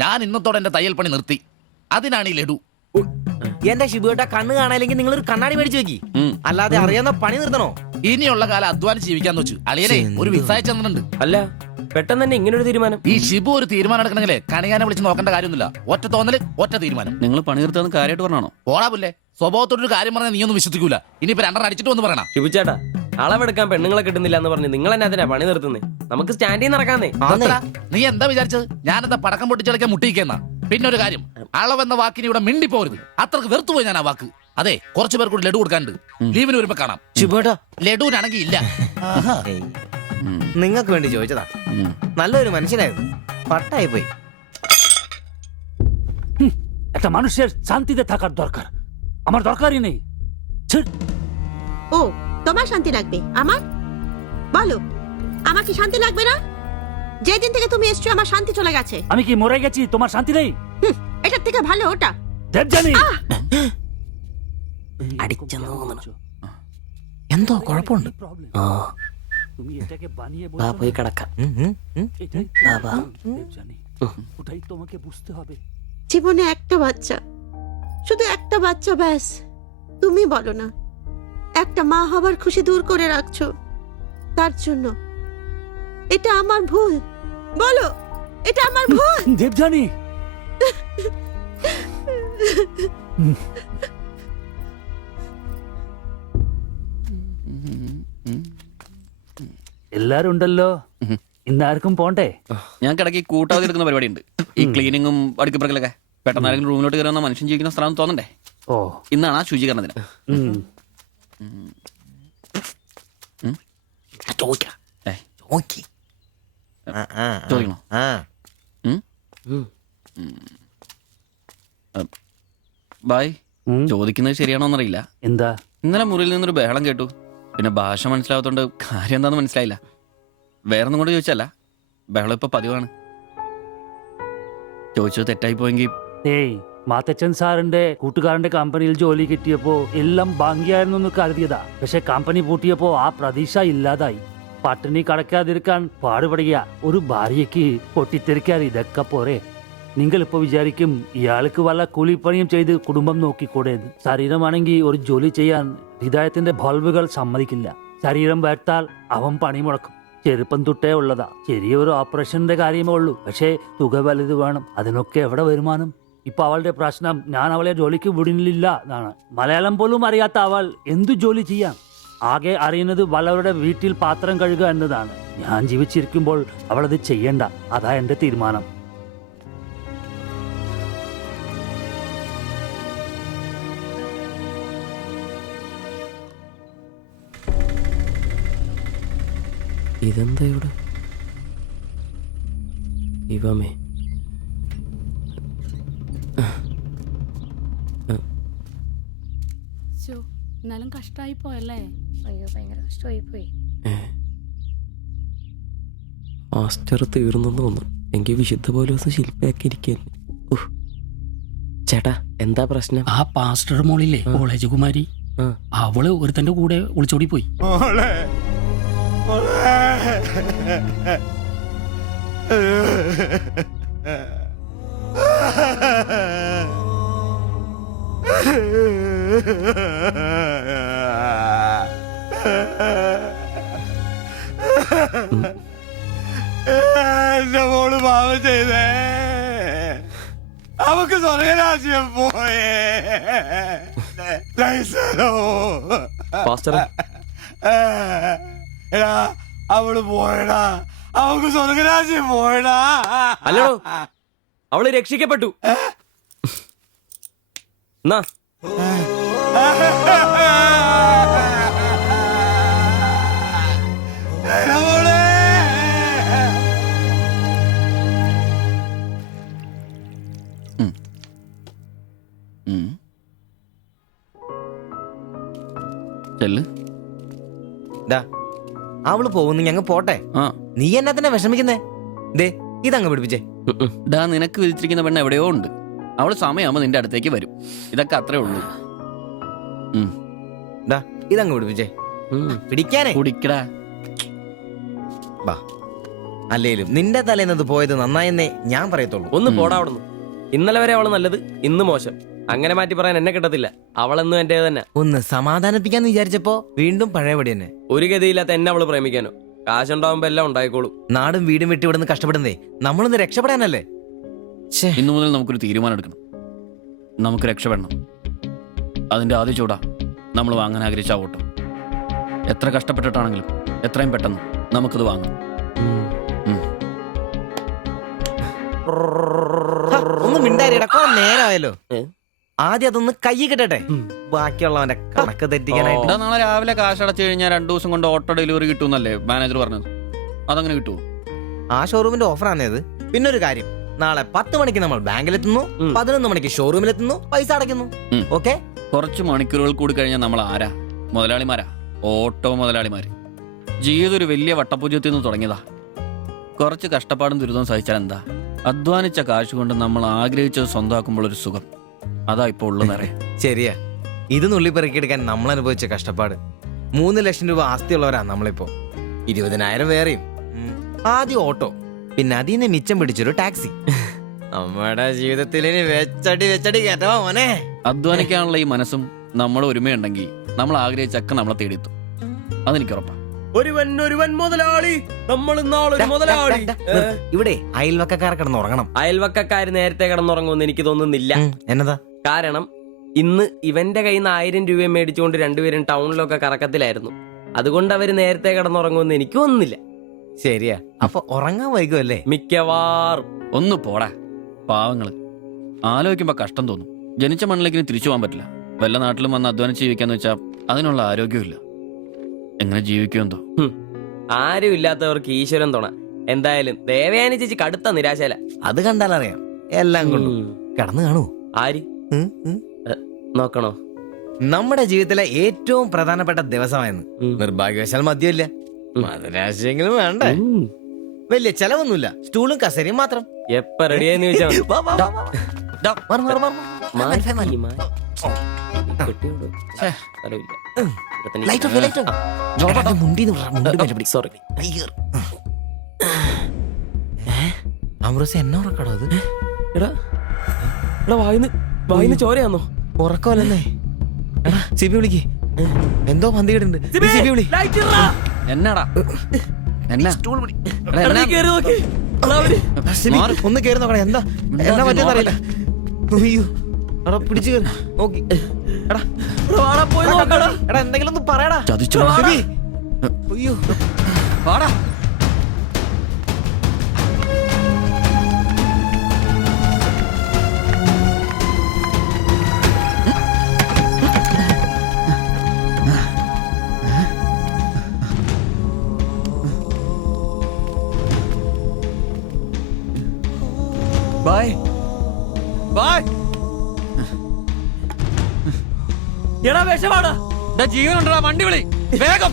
ഞാൻ ഇന്നത്തോടെ എന്റെ തയ്യൽ പണി നിർത്തി. അതിനാണ് ഈ ലഡു. എന്റെ ശിബുവേട്ട കണ്ണ് കാണാനില്ലെങ്കിൽ നിങ്ങൾ ഒരു കണ്ണാടി മേടിച്ചു വെക്കി. അല്ലാതെ അറിയാവുന്ന പണി നിർത്തണോ? ഇനിയുള്ള കാലം അധ്വാനിച്ച് ജീവിക്കാന്ന് വെച്ചു. അളിയനെ ഒരു വിസായ ചെന്നിട്ടുണ്ട്. അല്ല പെട്ടെന്ന് തന്നെ ഇങ്ങനെ ഒരു തീരുമാനം. ഈ ഷിബു ഒരു തീരുമാനം എടുക്കണമെങ്കിലേ കണിയാനെ വിളിച്ച് നോക്കേണ്ട കാര്യമൊന്നുമില്ല. ഒറ്റ തോന്നല്, ഒറ്റ തീരുമാനം. നിങ്ങൾ പണി നിർത്താന്ന് കാര്യമായിട്ട് പറഞ്ഞാണോ? പോടാ പുല്ലേ, സ്വഭാവത്തോടൊരു കാര്യം പറഞ്ഞാൽ നീ ഒന്നും വിശ്വസിക്കൂല. ഇനിയിപ്പോ രണ്ടെണ്ണം അടിച്ചിട്ട് വന്ന് പറയണം. ശിബുച്ചേട്ടാ, അളവെടുക്കാൻ പെണ്ണുങ്ങളെ കിട്ടുന്നില്ല എന്ന് പറഞ്ഞ് നിങ്ങൾ തന്നെ അതിനാ പണി നിർത്തുന്നേ. നമുക്ക് സ്റ്റാൻഡിൽ നടക്കാന്നേ. നീ എന്താ വിചാരിച്ചത്? ഞാനെന്താ പടക്കം പൊട്ടിച്ച് കളിക്കാൻ മുട്ടിയിക്കുന്ന? പിന്നെ ഒരു കാര്യം, അളവെന്ന വാക്കിന് ഇവിടെ മിണ്ടിപ്പോരുത്. അത്രക്ക് വെറുത്തുപോയി ഞാൻ ആ വാക്ക്. അതെ, കുറച്ചു പേർ കൂടി ലഡു കൊടുക്കാനുണ്ട്. ലീവിന് വരുമ്പോ കാണാം. ശിബുവേട്ട ലഡുവിനാണെങ്കിൽ ഇല്ല. നിങ്ങൾക്ക് വേണ്ടി ചോദിച്ചതാ. നല്ലൊരു മനുഷ്യനായിരുന്നു, പട്ടായി പോയി. একটা মানুষের শান্তিতে থাকার দরকার, আমার দরকারই নেই। ও তোমার শান্তি লাগবে? আমার বলো, আমার কি শান্তি লাগবে না? যেদিন থেকে তুমি এসছো আমার শান্তি চলে গেছে। আমি কি মরে গেছি? তোমার শান্তি নেই? এটার থেকে ভালো ওটা। দেবজানি എന്തോ കുഴപ്പമുണ്ട്. তুমি এটাকে বানিয়ে പോയി കിടക്കാം. এটাই দেবজানি, ওটাই তোমাকে বুঝতে হবে। জীবনে একটা বাচ্চা, শুধু একটা বাচ্চা, ব্যাস। তুমি বলো না, একটা মা হবার খুশি দূর করে রাখছো, তার জন্য এটা আমার ভুল? বলো, এটা আমার ভুল? দেবজানি എല്ലാരും ഉണ്ടല്ലോ, ഇന്നാർക്കും പോണ്ടേ? ഞാൻ കിടക്കി കൂട്ടാതെ എടുക്കുന്ന പരിപാടി ഉണ്ട്. ഈ ക്ലീനിങ്ങും അടുക്കപ്പുറക്കലൊക്കെ. പെട്ടെന്ന് ആരെങ്കിലും റൂമിലോട്ട് കയറുന്ന മനുഷ്യൻ ജീവിക്കുന്ന സ്ഥലം തോന്നണ്ടേ? ഓ, ഇന്നാണ് ആ ശുചീകരണത്തിന്. ചോദിക്കണോ? ബായ്, ചോദിക്കുന്നത് ശരിയാണോന്നറിയില്ല. എന്താ? ഇന്നലെ മുറിയിൽ നിന്നൊരു ബഹളം കേട്ടു. പിന്നെ ഭാഷ മനസ്സിലാവാത്തോണ്ട് കാര്യം എന്താന്ന് മനസ്സിലായില്ല. വേറൊന്നും കൊണ്ട് ചോദിച്ചല്ല, ബഹളം ഇപ്പൊ പതിവാണ്. ചോദിച്ചത് തെറ്റായി പോയെങ്കിൽ. ഏയ്, മാത്തച്ചൻ സാറിന്റെ കൂട്ടുകാരന്റെ കമ്പനിയിൽ ജോലി കിട്ടിയപ്പോ എല്ലാം ഭംഗിയായിരുന്നു എന്ന് കരുതിയതാ. പക്ഷെ കമ്പനി പൂട്ടിയപ്പോ ആ പ്രതീക്ഷ ഇല്ലാതായി. പട്ടിണി കടക്കാതിരിക്കാൻ പാടുപെടുക. ഒരു ഭാര്യയ്ക്ക് പൊട്ടിത്തെറിക്കാൻ ഇതൊക്കെ പോരെ? നിങ്ങൾ ഇപ്പൊ വിചാരിക്കും ഇയാൾക്ക് വല്ല കൂലിപ്പണിയും ചെയ്ത് കുടുംബം നോക്കിക്കൂടേന്ന്. ശരീരമാണെങ്കിൽ ഒരു ജോലി ചെയ്യാൻ ഹൃദയത്തിന്റെ ബൾബുകൾ സമ്മതിക്കില്ല. ശരീരം വേട്ടാൽ അവൻ പണി മുടക്കും. ചെറുപ്പം തൊട്ടേ ഉള്ളതാ. ചെറിയൊരു ഓപ്പറേഷന്റെ കാര്യമേ ഉള്ളൂ, പക്ഷേ തുക വലുത് വേണം. അതിനൊക്കെ എവിടെ വരുമാനം? ഇപ്പൊ അവളുടെ പ്രശ്നം ഞാൻ അവളെ ജോലിക്ക് വിടുന്നില്ല എന്നാണ്. മലയാളം പോലും അറിയാത്ത അവൾ എന്തു ജോലി ചെയ്യാം? ആകെ അറിയുന്നത് വല്ലവരുടെ വീട്ടിൽ പാത്രം കഴുകുക എന്നതാണ്. ഞാൻ ജീവിച്ചിരിക്കുമ്പോൾ അവളത് ചെയ്യണ്ട. അതാ എന്റെ തീരുമാനം. ഇതെന്താ ഇവിടെ? ഇവമേ എന്നാലും കഷ്ടായി പോയല്ലേ? അയ്യോ, ഭയങ്കര കഷ്ടമായി പോയി. മാസ്റ്റർ തീർന്നെന്ന് തോന്നുന്നു. എനിക്ക് വിശുദ്ധ പോലെ ശില്പയാക്കി ഇരിക്കല്ലേ. ചേട്ടാ, എന്താ പ്രശ്നം? ആ പാസ്റ്റർ മോളില്ലേ, കോളേജ് കുമാരി, അവള് ഒരുത്തന്റെ കൂടെ ഒളിച്ചോടി പോയി. എന്റെ മോള് പാവം ചെയ്തേ. അവക്ക് സ്വർഗരാജ്യം പോയേ. എടാ, അവള് പോയടാ, അവക്ക് സ്വർഗരാജ്യം പോയടാ. അല്ലടോ, അവള് രക്ഷിക്കപ്പെട്ടു. എന്നാ അവള് പോകുന്നു, ഞങ്ങ പോട്ടെ. നീ എന്നാ തന്നെ വിഷമിക്കുന്നേ? ദേ, ഇതങ്ങ് പിടിപ്പിച്ചേ. നിനക്ക് വിധിച്ചിരിക്കുന്ന പെണ്ണ് എവിടെയോ ഉണ്ട്. അവള് സമയമാകുമ്പോ നിന്റെ അടുത്തേക്ക് വരും. ഇതൊക്കെ അത്രേ ഉള്ളൂ. ഇതങ്ങ് പിടിപ്പിച്ചേ. പിടിക്കാനേ കുടിക്കടാ. അല്ലേലും നിന്റെ തലേന്നത് പോയത് നന്നായെന്നേ ഞാൻ പറയത്തുള്ളൂ. ഒന്ന് പോടാ അവിടുന്ന്. ഇന്നലെ വരെ അവള് നല്ലത്, ഇന്ന് മോശം. അങ്ങനെ മാറ്റി പറയാൻ എന്നെ കിട്ടത്തില്ല. അവളെന്നും എന്റെ തന്നെ. ഒന്ന് സമാധാനിപ്പിക്കാന്ന് വിചാരിച്ചപ്പോ വീണ്ടും പഴയപടി തന്നെ. ഒരു ഗതിയില്ലാത്ത എന്നെ അവള് പ്രേമിക്കാനോ? കാശുണ്ടാവുമ്പോ എല്ലാം ഉണ്ടായിക്കോളും. നാടും വീടും വിട്ട് ഇവിടുന്ന് കഷ്ടപ്പെടുന്നേ നമ്മളൊന്ന് രക്ഷപ്പെടാനല്ലേ. ഇന്നു മുതൽ നമുക്കൊരു തീരുമാനം എടുക്കണം. നമുക്ക് രക്ഷപ്പെടണം. അതിന്റെ ആദ്യ ചൂടാ നമ്മൾ വാങ്ങാൻ ആഗ്രഹിച്ച ഓട്ടോ. എത്ര കഷ്ടപ്പെട്ടിട്ടാണെങ്കിലും എത്രയും പെട്ടെന്ന് നമുക്കത് വാങ്ങണം. ഒന്ന് മിണ്ടാരിടാ, നേരമായല്ലോ. ആദ്യം അതൊന്ന് കൈ കിട്ടട്ടെ, ബാക്കിയുള്ളവന്റെ കണക്ക് തെറ്റിക്കാനായിട്ട്. എടാ, നാളെ രാവിലെ കാശ് അടച്ചു കഴിഞ്ഞാൽ 2 ദിവസം കൊണ്ട് ഓട്ടോ ഡെലിവറി കിട്ടുമെന്നല്ലേ മാനേജർ പറഞ്ഞത്? അതങ്ങനെ കിട്ടുമോ? ആ ഷോറൂമിന്റെ ഓഫറാണേത്. പിന്നൊരു കാര്യം, നാളെ 10 മണിക്ക് നമ്മൾ ബാങ്കിലെത്തുന്നു, 11 മണിക്ക് ഷോറൂമിലെത്തുന്നു, പൈസ അടയ്ക്കുന്നു. ഓക്കെ? കുറച്ച് മണിക്കൂറുകൾ കൂടി കഴിഞ്ഞാൽ നമ്മൾ ആരാ? മുതലാളിമാരാ, ഓട്ടോ മുതലാളിമാര്. ജീവിതം ഒരു വലിയ വട്ടപൂജ്യത്തിൽ നിന്ന് തുടങ്ങിയതാ. കുറച്ച് കഷ്ടപ്പാടും ദുരിതവും സഹിച്ചാൽ എന്താ? അധ്വാനിച്ച കാശ് കൊണ്ട് നമ്മൾ ആഗ്രഹിച്ചത് സ്വന്തമാക്കുമ്പോൾ ഒരു സുഖം, അതാ ഇപ്പൊ ഉള്ളു നിറയെ. ശരിയാ, ഇത് നുള്ളിപ്പെറുക്കിയെടുക്കാൻ നമ്മൾ അനുഭവിച്ച കഷ്ടപ്പാട്. 3 ലക്ഷം രൂപ ആസ്തിയുള്ളവരാ നമ്മളിപ്പോ. 20,000 വേറെയും. ആദ്യം ഓട്ടോ, പിന്നെ അതിൽ നിന്ന് മിച്ചം പിടിച്ചൊരു ടാക്സി. നമ്മുടെ ജീവിതത്തിൽ ഇനി വെച്ചടി കേട്ടോ മോനെ. അധ്വാനിക്കാനുള്ള ഈ മനസ്സും നമ്മൾ ഒരുമയുണ്ടെങ്കിൽ നമ്മൾ ആഗ്രഹിച്ചൊക്കെ നമ്മളെ തേടിയെത്തും. അതെനിക്ക് ഉറപ്പാ. ഒരുവൻ മുതലാളി, നമ്മൾ ഇന്നാളൊരു മുതലാളി. ഇവിടെ അയൽവക്കക്കാർ കിടന്നുറങ്ങണം. അയൽവക്കക്കാര് നേരത്തെ കിടന്നുറങ്ങുമെന്ന് എനിക്ക് തോന്നുന്നില്ല. എന്നതാ കാരണം ഇന്ന് ഇവന്റെ കയ്യിൽ നിന്ന് 1000 രൂപ മേടിച്ചുകൊണ്ട് രണ്ടുപേരും ടൗണിലൊക്കെ കറക്കത്തിലായിരുന്നു. അതുകൊണ്ട് അവര് നേരത്തെ കിടന്നുറങ്ങുമെന്ന് എനിക്ക് തോന്നുന്നില്ല. ശരിയാ, അപ്പൊ ഉറങ്ങാൻ വൈകുമല്ലേ? മിക്കവാറും. ഒന്ന് പോടാ പാവങ്ങള്. ആലോചിക്കുമ്പോ കഷ്ടം തോന്നും. ജനിച്ച മണ്ണിലേക്ക് തിരിച്ചു പോകാൻ പറ്റില്ല. വല്ല നാട്ടിലും വന്ന് അധ്വാനിച്ച് ജീവിക്കാന്ന് വെച്ചാൽ അതിനുള്ള ആരോഗ്യമില്ല. എങ്ങനെ ജീവിക്കുമെന്തോ. ആരും ഇല്ലാത്തവർക്ക് ഈശ്വരൻ തുണ. എന്തായാലും ദേവയാനി ചേച്ചി കടുത്ത നിരാശയില. അത് കണ്ടാലറിയാം എല്ലാം കൊണ്ടും. കിടന്നു കാണൂ. ആര് നോക്കണോ? നമ്മുടെ ജീവിതത്തിലെ ഏറ്റവും പ്രധാനപ്പെട്ട ദിവസമായിരുന്നു. നിർഭാഗ്യവശാൽ മദ്യമില്ല. മധുരാശയെങ്കിലും വേണ്ട. വലിയ ചെലവൊന്നുമില്ല, സ്റ്റൂളും കസേരയും മാത്രം. എപ്പ റെഡിയായെന്ന് ചോദിച്ചാൽ എന്നെ ഉറക്കടോ അത്? വായിന്ന് ചോരയാന്നോ? ഉറക്കമല്ലെന്നേ. എടാ സിബി വിളിക്ക്, എന്തോ പന്തികേടുണ്ട്. സിബി വിളി. എന്നാടാ എന്നാ? ഒന്ന് കേറി നോക്കണേ. എന്താ എന്നാ പറ്റിയെന്ന് അറിയില്ല. അയ്യോ എടാ പിടിച്ചു കേറി നോക്കി. എടാ എടാ എന്തെങ്കിലും ഒന്ന് പറയടാ. സിബി. അയ്യോ വാടാ. Bye bye. എടാ വിഷമാടാ. ജീവനുണ്ടടാ, വണ്ടി വിളി വേഗം.